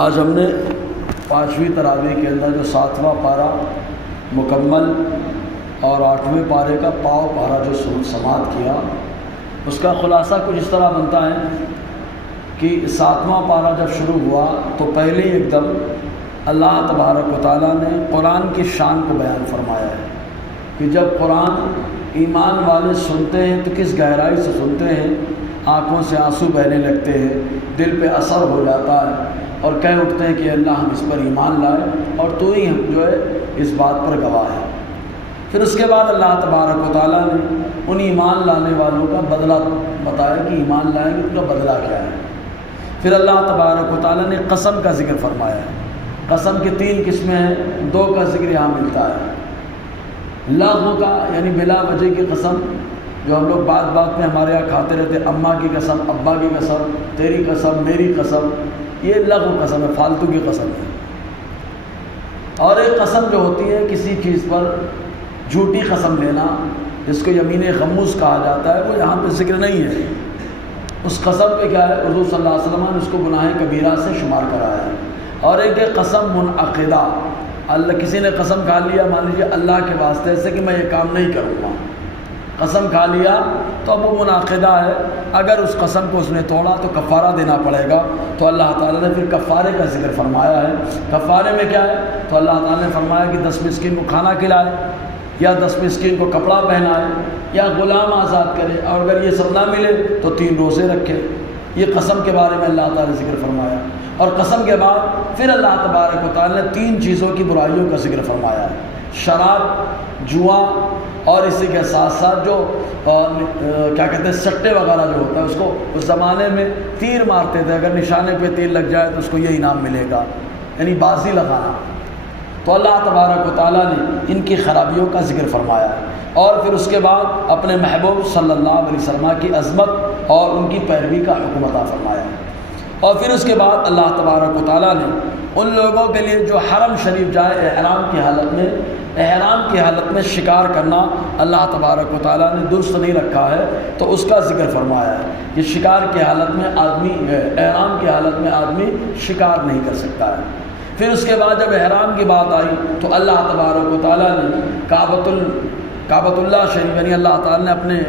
آج ہم نے 5ویں تراویح کے اندر جو 7واں پارہ مکمل اور 8ویں پارے کا پاؤ پارہ جو سماعت کیا، اس کا خلاصہ کچھ اس طرح بنتا ہے کہ 7واں پارہ جب شروع ہوا تو پہلے ہی ایک دم اللہ تبارک و تعالیٰ نے قرآن کی شان کو بیان فرمایا ہے کہ جب قرآن ایمان والے سنتے ہیں تو کس گہرائی سے سنتے ہیں، آنکھوں سے آنسو بہنے لگتے ہیں، دل پہ اثر ہو جاتا ہے اور کہہ اٹھتے ہیں کہ اللہ ہم اس پر ایمان لائے اور تو ہی ہم جو ہے اس بات پر گواہ ہے۔ پھر اس کے بعد اللہ تبارک و تعالیٰ نے ان ایمان لانے والوں کا بدلہ بتایا کہ ایمان لائیں گے تو کا بدلہ کیا ہے۔ پھر اللہ تبارک و تعالیٰ نے قسم کا ذکر فرمایا ہے۔ قسم کی 3 قسمیں ہیں، 2 کا ذکر یہاں ملتا ہے۔ لغو کا یعنی بلا وجہ کی قسم، جو ہم لوگ بات بات میں ہمارے یہاں کھاتے رہتے، اماں کی قسم، ابا کی قسم، تیری قسم، میری قسم، یہ لغو قسم ہے، فالتو کی قسم ہے۔ اور ایک قسم جو ہوتی ہے کسی چیز پر جھوٹی قسم لینا، جس کو یمین غموس کہا جاتا ہے، وہ یہاں پہ ذکر نہیں ہے۔ اس قسم پہ کیا ہے، حضور صلی اللہ علیہ وسلم نے اس کو گناہ کبیرہ سے شمار کرایا ہے۔ اور ایک قسم منعقدہ، اللہ کسی نے قسم کھا لیا، مان لیجیے اللہ کے واسطے سے کہ میں یہ کام نہیں کروں گا، قسم کھا لیا تو اب وہ منعقدہ ہے، اگر اس قسم کو اس نے توڑا تو کفارہ دینا پڑے گا۔ تو اللہ تعالیٰ نے پھر کفارے کا ذکر فرمایا ہے۔ کفارے میں کیا ہے، تو اللہ تعالیٰ نے فرمایا کہ 10 مسکین کو کھانا کھلائے، یا 10 مسکین کو کپڑا پہنائے، یا غلام آزاد کرے، اور اگر یہ سب نہ ملے تو 3 روزے رکھے۔ یہ قسم کے بارے میں اللہ تعالیٰ نے ذکر فرمایا۔ اور قسم کے بعد پھر اللہ تبارک و تعالیٰ نے 3 چیزوں کی برائیوں کا ذکر فرمایا ہے، شراب، جوا، اور اسی کے ساتھ ساتھ جو کیا کہتے ہیں سٹے وغیرہ جو ہوتا ہے، اس کو اس زمانے میں تیر مارتے تھے، اگر نشانے پہ تیر لگ جائے تو اس کو یہ انعام ملے گا، یعنی بازی لگانا۔ تو اللہ تبارک و تعالیٰ نے ان کی خرابیوں کا ذکر فرمایا ہے۔ اور پھر اس کے بعد اپنے محبوب صلی اللہ علیہ وسلم کی عظمت اور ان کی پیروی کا حکم عطا فرمایا ہے۔ اور پھر اس کے بعد اللہ تبارک و تعالیٰ نے ان لوگوں کے لیے جو حرم شریف جائے احرام کی حالت میں شکار کرنا اللہ تبارک و تعالیٰ نے درست نہیں رکھا ہے، تو اس کا ذکر فرمایا ہے کہ شکار کی حالت میں آدمی، احرام کی حالت میں آدمی شکار نہیں کر سکتا ہے۔ پھر اس کے بعد جب احرام کی بات آئی تو اللہ تبارک و تعالیٰ نے کعبۃ اللہ شریف یعنی اللہ تعالیٰ نے اپنے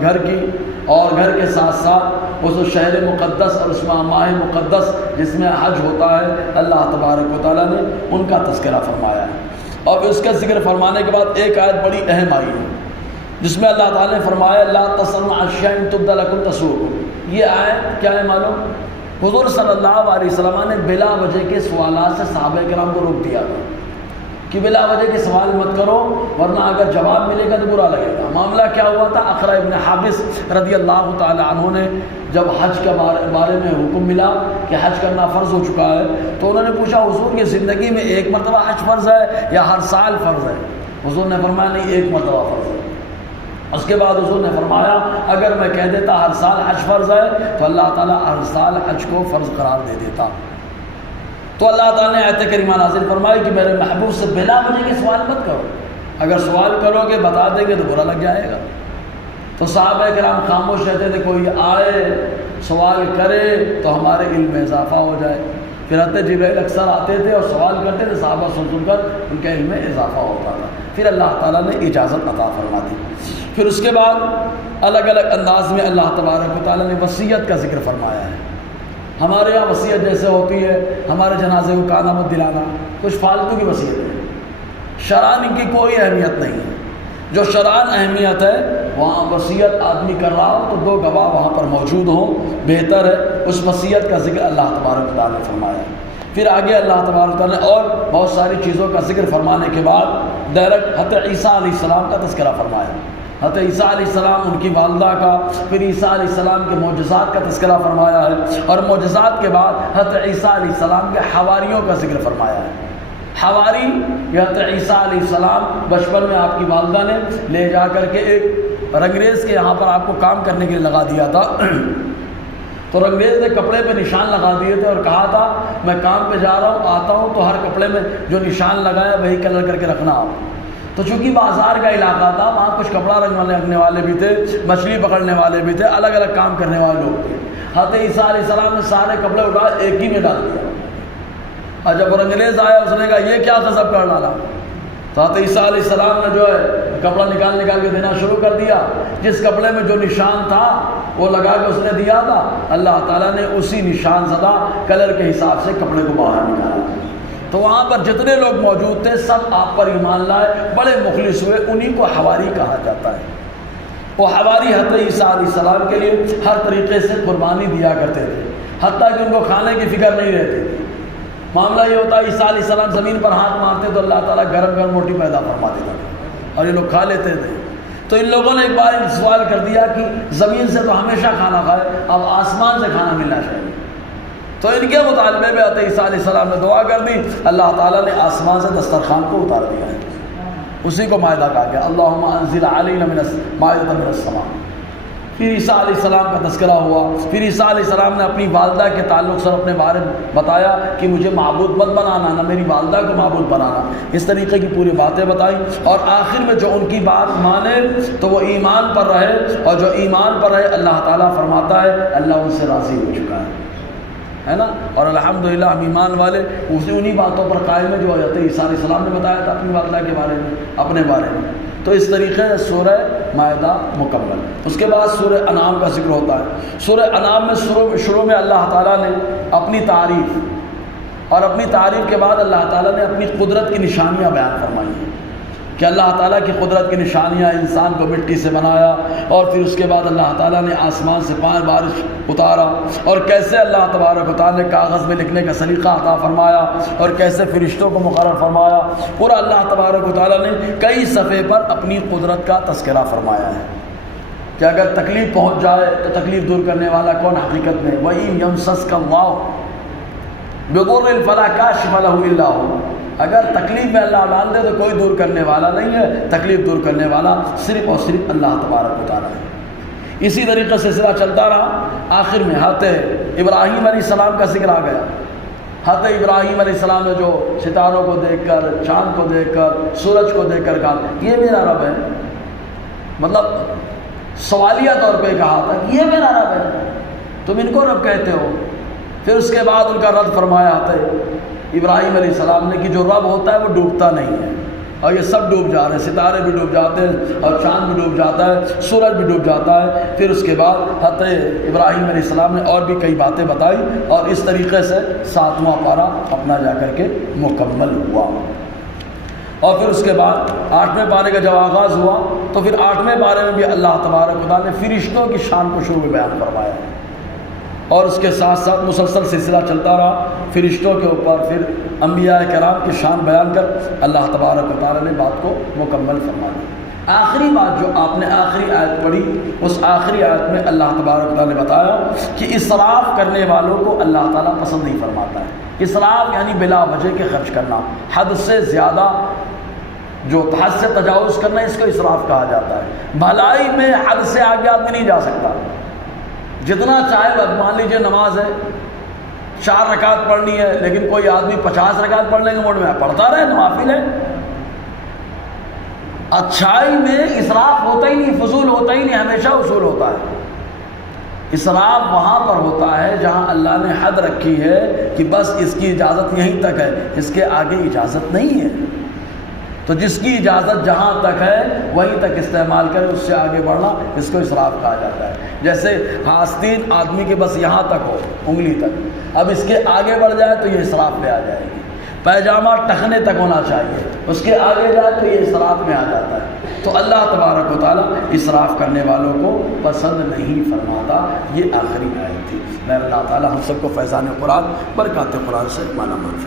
گھر کی اور گھر کے ساتھ ساتھ اس شہر مقدس اور اس ماہ مقدس جس میں حج ہوتا ہے، اللہ تبارک و تعالیٰ نے ان کا تذکرہ فرمایا ہے۔ اور اس کا ذکر فرمانے کے بعد ایک آیت بڑی اہم آئی ہے، جس میں اللہ تعالیٰ نے فرمایا لا تصنعوا اشیاء تبد لکم تسؤکم۔ یہ آیت کیا ہے معلوم؟ حضور صلی اللہ علیہ وسلم نے بلا وجہ کے سوالات سے صحابہ کرام کو روک دیا تھا کہ بلا وجہ کے سوال مت کرو، ورنہ اگر جواب ملے گا تو برا لگے گا۔ معاملہ کیا ہوا تھا، اقرع ابن حابس رضی اللہ تعالی عنہ نے جب حج کے بارے میں حکم ملا کہ حج کرنا فرض ہو چکا ہے، تو انہوں نے پوچھا حضور کی زندگی میں ایک مرتبہ حج فرض ہے یا ہر سال فرض ہے؟ حضور نے فرمایا نہیں، ایک مرتبہ فرض ہے۔ اس کے بعد حضور نے فرمایا اگر میں کہہ دیتا ہر سال حج فرض ہے تو اللہ تعالیٰ ہر سال حج کو فرض قرار دے دیتا۔ تو اللہ تعالیٰ نے آیت کریمہ نازل فرمائی کہ میرے محبوب سے بلا وجہ کے سوال مت کرو، اگر سوال کرو گے بتا دیں گے تو برا لگ جائے گا۔ تو صحابہ کرام خاموش رہتے تھے، کوئی آئے سوال کرے تو ہمارے علم میں اضافہ ہو جائے۔ پھر حضرت جبرائیل اکثر آتے تھے اور سوال کرتے تھے، صحابہ سن کر ان کے علم میں اضافہ ہوتا تھا۔ پھر اللہ تعالیٰ نے اجازت عطا فرما دی۔ پھر اس کے بعد الگ الگ انداز میں اللہ تبارک و تعالیٰ نے وصیت کا ذکر فرمایا ہے۔ ہمارے یہاں وصیت جیسے ہوتی ہے، ہمارے جنازے کو کانا مت دلانا، کچھ فالتو کی وصیت ہے، شرعاً ان کی کوئی اہمیت نہیں ہے۔ جو شرعاً اہمیت ہے وہاں وصیت آدمی کر رہا ہو تو 2 گواہ وہاں پر موجود ہوں، بہتر ہے۔ اس وصیت کا ذکر اللہ تبارک و تعالیٰ نے فرمایا ہے۔ پھر آگے اللہ تبارک و تعالیٰ نے اور بہت ساری چیزوں کا ذکر فرمانے کے بعد ڈائریکٹ حضرت عیسیٰ علیہ السلام کا تذکرہ فرمایا۔ حضرت عیسیٰ علیہ السلام، ان کی والدہ کا، پھر عیسیٰ علیہ السلام کے معجزات کا تذکرہ فرمایا ہے، اور معجزات کے بعد حضرت عیسیٰ علیہ السلام کے حواریوں کا ذکر فرمایا ہے۔ حواری یا حضرت عیسیٰ علیہ السلام بچپن میں آپ کی والدہ نے لے جا کر کے ایک رنگریز کے یہاں پر آپ کو کام کرنے کے لیے لگا دیا تھا، تو رنگریز نے کپڑے پہ نشان لگا دیے تھے اور کہا تھا میں کام پہ جا رہا ہوں، آتا ہوں تو ہر کپڑے میں جو نشان لگایا وہی کلر کر کے رکھنا آپ۔ تو چونکہ بازار کا علاقہ تھا، وہاں کچھ کپڑا رنگنے والے بھی تھے، مچھلی پکڑنے والے بھی تھے، الگ الگ کام کرنے والے لوگ تھے۔ حضرت عیسیٰ علیہ السلام نے سارے کپڑے اٹھا ایک ہی میں ڈال دیا، اور جب انگریز آیا اس نے کہا یہ کیا غضب کر ڈالا، تو حضرت عیسیٰ علیہ السلام نے جو ہے کپڑا نکال کے دینا شروع کر دیا. جس کپڑے میں جو نشان تھا وہ لگا کے اس نے دیا تھا، اللہ تعالیٰ نے اسی نشان زدہ کلر کے حساب سے کپڑے کو باہر نکالا. تو وہاں پر جتنے لوگ موجود تھے سب آپ پر ایمان لائے، بڑے مخلص ہوئے. انہی کو حواری کہا جاتا ہے. وہ حواری حضرت عیسیٰ علیہ السلام کے لیے ہر طریقے سے قربانی دیا کرتے تھے، حتیٰ کہ ان کو کھانے کی فکر نہیں رہتی تھی. معاملہ یہ ہوتا ہے عیسیٰ علیہ السلام زمین پر ہاتھ مارتے تو اللہ تعالیٰ گرم گرم روٹی پیدا فرما دیتا تھا اور یہ لوگ کھا لیتے تھے. تو ان لوگوں نے ایک بار سوال کر دیا کہ زمین سے تو ہمیشہ کھانا کھائے، اب آسمان سے کھانا ملنا چاہیے. تو ان کے مطالبے میں حضرت عیسیٰ علیہ السلام نے دعا کر دی، اللہ تعالیٰ نے آسمان سے دسترخوان کو اتار دیا ہے. اسی کو مائدہ کہا گیا، اللہم انزل علینا مائدۃ من السماء. پھر عیسیٰ علیہ السلام کا تذکرہ ہوا. پھر عیسیٰ علیہ السلام نے اپنی والدہ کے تعلق سے اپنے بارے میں بتایا کہ مجھے معبود مت بنانا، نہ میری والدہ کو معبود بنانا. اس طریقے کی پوری باتیں بتائیں، اور آخر میں جو ان کی بات مانے تو وہ ایمان پر رہے، اور جو ایمان پر رہے اللہ تعالیٰ فرماتا ہے اللہ ان سے راضی ہو چکا ہے نا. اور الحمدللہ ہم ایمان والے انہی باتوں پر قائم ہے جو حضرت عیسیٰ علیہ السلام نے بتایا تھا اپنی والدہ کے بارے میں، اپنے بارے میں. تو اس طریقے سے سورہ مائدہ مکمل. اس کے بعد سورہ انعام کا ذکر ہوتا ہے. سورہ انعام میں شروع میں اللہ تعالیٰ نے اپنی تعریف، اور اپنی تعریف کے بعد اللہ تعالیٰ نے اپنی قدرت کی نشانیاں بیان فرمائی ہیں کہ اللہ تعالیٰ کی قدرت کی نشانیاں، انسان کو مٹی سے بنایا، اور پھر اس کے بعد اللہ تعالیٰ نے آسمان سے بارش اتارا، اور کیسے اللہ تبارک و تعالیٰ نے کاغذ میں لکھنے کا سلیقہ عطا فرمایا، اور کیسے فرشتوں کو مقرر فرمایا. پورا اللہ تبارک و تعالیٰ نے کئی صفحے پر اپنی قدرت کا تذکرہ فرمایا ہے کہ اگر تکلیف پہنچ جائے تو تکلیف دور کرنے والا کون حقیقت میں. وَإِن يَمْسَسْكَ اللَّهُ بِضُرٍّ فَلَا كَاشِفَ لَهُ إِلَّا هُوَ. اگر تکلیف میں اللہ ڈال دے تو کوئی دور کرنے والا نہیں ہے، تکلیف دور کرنے والا صرف اور صرف اللہ تبارک و تعالیٰ ہے. اسی طریقے سے سلسلہ چلتا رہا. آخر میں حضرت ابراہیم علیہ السلام کا ذکر آ گیا. حضرت ابراہیم علیہ السلام نے جو ستاروں کو دیکھ کر، چاند کو دیکھ کر، سورج کو دیکھ کر کہا یہ میرا رب ہے، مطلب سوالیہ طور پہ کہا تھا کہ یہ میرا رب ہے، تم ان کو رب کہتے ہو. پھر اس کے بعد ان کا رد فرمایا حضرت ابراہیم علیہ السلام نے کہ جو رب ہوتا ہے وہ ڈوبتا نہیں ہے، اور یہ سب ڈوب جا رہے ہیں، ستارے بھی ڈوب جاتے ہیں، اور چاند بھی ڈوب جاتا ہے، سورج بھی ڈوب جاتا ہے. پھر اس کے بعد حضرت ابراہیم علیہ السلام نے اور بھی کئی باتیں بتائی، اور اس طریقے سے 7واں پارہ اپنا جا کر کے مکمل ہوا. اور پھر اس کے بعد 8ویں پارے کا جب آغاز ہوا تو پھر 8ویں پارے میں بھی اللہ تبارک و تعالیٰ نے فرشتوں کی شان کو شروع میں بیان فرمایا، اور اس کے ساتھ ساتھ مسلسل سلسلہ چلتا رہا فرشتوں کے اوپر. پھر انبیاء کرام کی شان بیان کر اللہ تبارک و تعالیٰ نے بات کو مکمل فرما دی. آخری بات جو آپ نے آخری آیت پڑھی، اس آخری آیت میں اللہ تبارک و تعالیٰ نے بتایا کہ اسراف کرنے والوں کو اللہ تعالیٰ پسند نہیں فرماتا ہے. اسراف یعنی بلا وجہ کے خرچ کرنا، حد سے زیادہ، جو حد سے تجاوز کرنا، اس کو اسراف کہا جاتا ہے. بھلائی میں حد سے آگے آدمی نہیں جا سکتا. جتنا چاہے، مان لیجیے نماز ہے 4 رکعت پڑھنی ہے، لیکن کوئی آدمی 50 رکعت پڑھنے کے موڈ میں پڑھتا رہے، نوافل ہے. اچھائی میں اسراف ہوتا ہی نہیں، فضول ہوتا ہی نہیں، ہمیشہ اصول ہوتا ہے. اسراف وہاں پر ہوتا ہے جہاں اللہ نے حد رکھی ہے کہ بس اس کی اجازت یہیں تک ہے، اس کے آگے اجازت نہیں ہے. تو جس کی اجازت جہاں تک ہے وہیں تک استعمال کرے، اس سے آگے بڑھنا اس کو اسراف کہا جاتا ہے. جیسے آستین آدمی کے بس یہاں تک ہو، انگلی تک، اب اس کے آگے بڑھ جائے تو یہ اسراف میں آ جائے گی. پیجامہ ٹخنے تک ہونا چاہیے، اس کے آگے جائے تو یہ اسراف میں آ جاتا ہے. تو اللہ تبارک و تعالیٰ اسراف کرنے والوں کو پسند نہیں فرماتا. یہ آخری آیت تھی. میں اللہ تعالیٰ ہم سب کو فیضان قرآن، برکات قرآن سے مالا مال